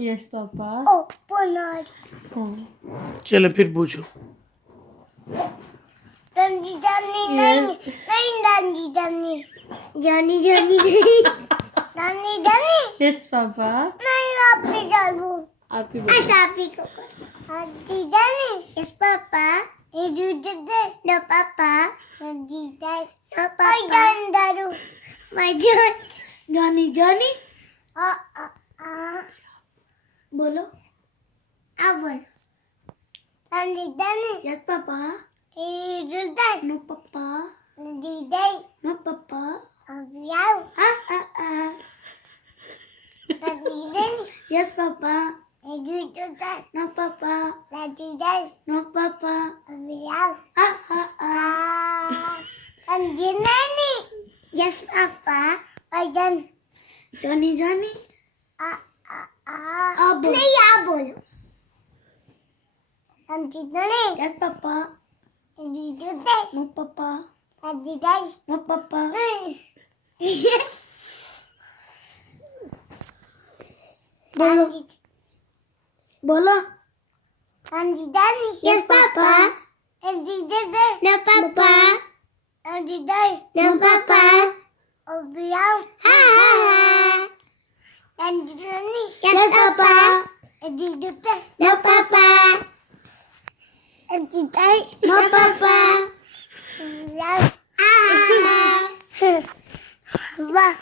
Yes papa. Open आर। चलो फिर पूछो। जॉनी जॉनी नहीं नहीं Johnny Johnny Johnny Johnny Johnny Johnny yes papa. नहीं आप ही डालू आप ही ऐसा आप ही को जॉनी जॉनी यस पापा ये दूध दे नो पापा जॉनी जॉनी नो पापा डालू माय जॉनी जॉनी आ आ आ बोलो आप बोलो जॉनी जॉनी यस पापा no papa. No papa. Yes papa. No papa. No papa. Yes papa. Johnny Johnny. नहीं आप बोलो. Yes papa. No papa. No papa. बोलो बोलो Yes papa. No papa. No papa. Yes papa. No papa. No papa. Wow.